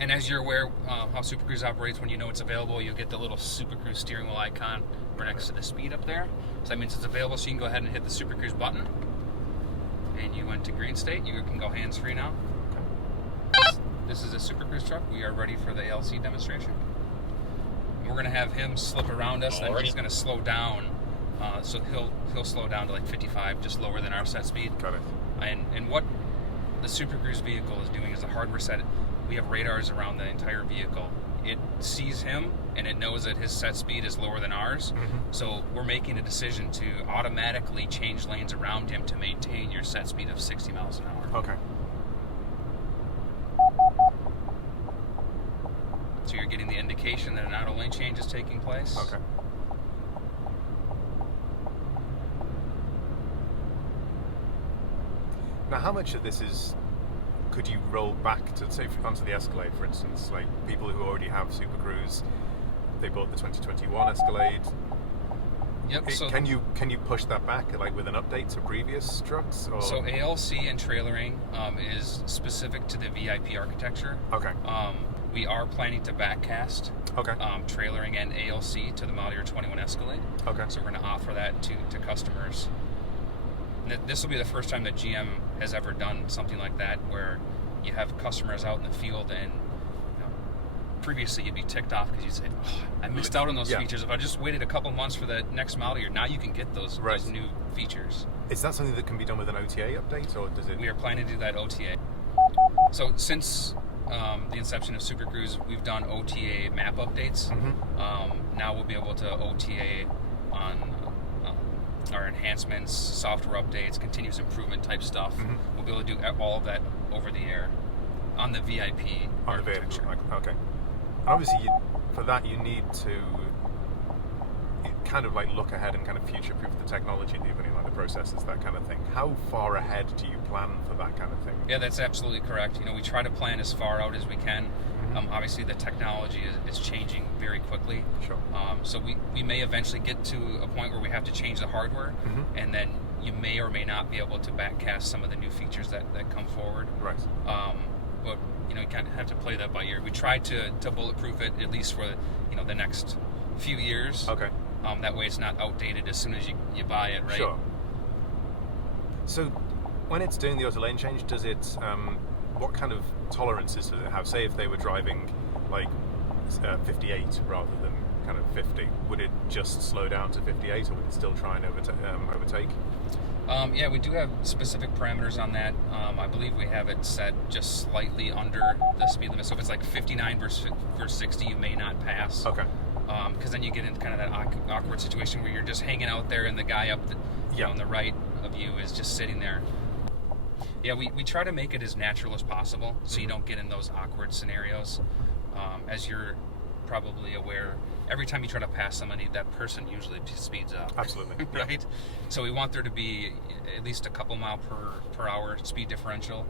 And as you're aware how Super Cruise operates, when you know it's available, you'll get the little Super Cruise steering wheel icon right next to the speed up there. So that means it's available, so you can go ahead and hit the Super Cruise button. And you went to green state. You can go hands-free now. This is a Super Cruise truck. We are ready for the ALC demonstration. We're going to have him slip around us, then he's going to slow down. So he'll slow down to like 55, just lower than our set speed. Got it. And what the Super Cruise vehicle is doing is a hardware set. We have radars around the entire vehicle. It sees him and it knows that his set speed is lower than ours. So we're making a decision to automatically change lanes around him to maintain your set speed of 60 miles an hour. Okay. So you're getting the indication that an auto lane change is taking place. Okay. Now, how much of this could you roll back to, say, onto the Escalade, for instance? Like people who already have Super Cruise, they bought the 2021 Escalade. Yep. So can you push that back, like with an update to previous trucks? Or? So ALC and trailering is specific to the VIP architecture. Okay. We are planning to backcast Okay. trailering and ALC to the model year 21 Escalade. Okay. So we're going to offer that to customers. And this will be the first time that GM has ever done something like that, where you have customers out in the field and previously you'd be ticked off because you'd say, oh, I missed out on those features. If I just waited a couple months for the next model year, now you can get those new features. Is that something that can be done with an OTA update, or does it? We are planning to do that OTA. So since the inception of Super Cruise, we've done OTA map updates. Now we'll be able to OTA on our enhancements, software updates, continuous improvement type stuff. We'll be able to do all of that over the air on the VIP architecture. Okay. Obviously, for that you need to kind of like look ahead and kind of future-proof the technology, even like the processes, that kind of thing. How far ahead do you plan for that kind of thing? Yeah, that's absolutely correct. We try to plan as far out as we can. Obviously, the technology is changing very quickly. Sure. So we may eventually get to a point where we have to change the hardware, and then you may or may not be able to backcast some of the new features that come forward. Right. But you kind of have to play that by ear. We try to bulletproof it at least for the next few years. Okay. That way it's not outdated as soon as you buy it, right? Sure. So when it's doing the auto lane change, does it what kind of tolerances does it have? Say if they were driving like 58 rather than kind of 50, would it just slow down to 58, or would it still try and overtake? Yeah, we do have specific parameters on that. I believe we have it set just slightly under the speed limit. So if it's like 59 versus 60, you may not pass. Okay. Because then you get into kind of that awkward situation where you're just hanging out there and the guy up on the right of you is just sitting there. Yeah, we try to make it as natural as possible so you don't get in those awkward scenarios. As you're probably aware, every time you try to pass somebody, that person usually speeds up. Absolutely. Right? So we want there to be at least a couple mile per hour speed differential.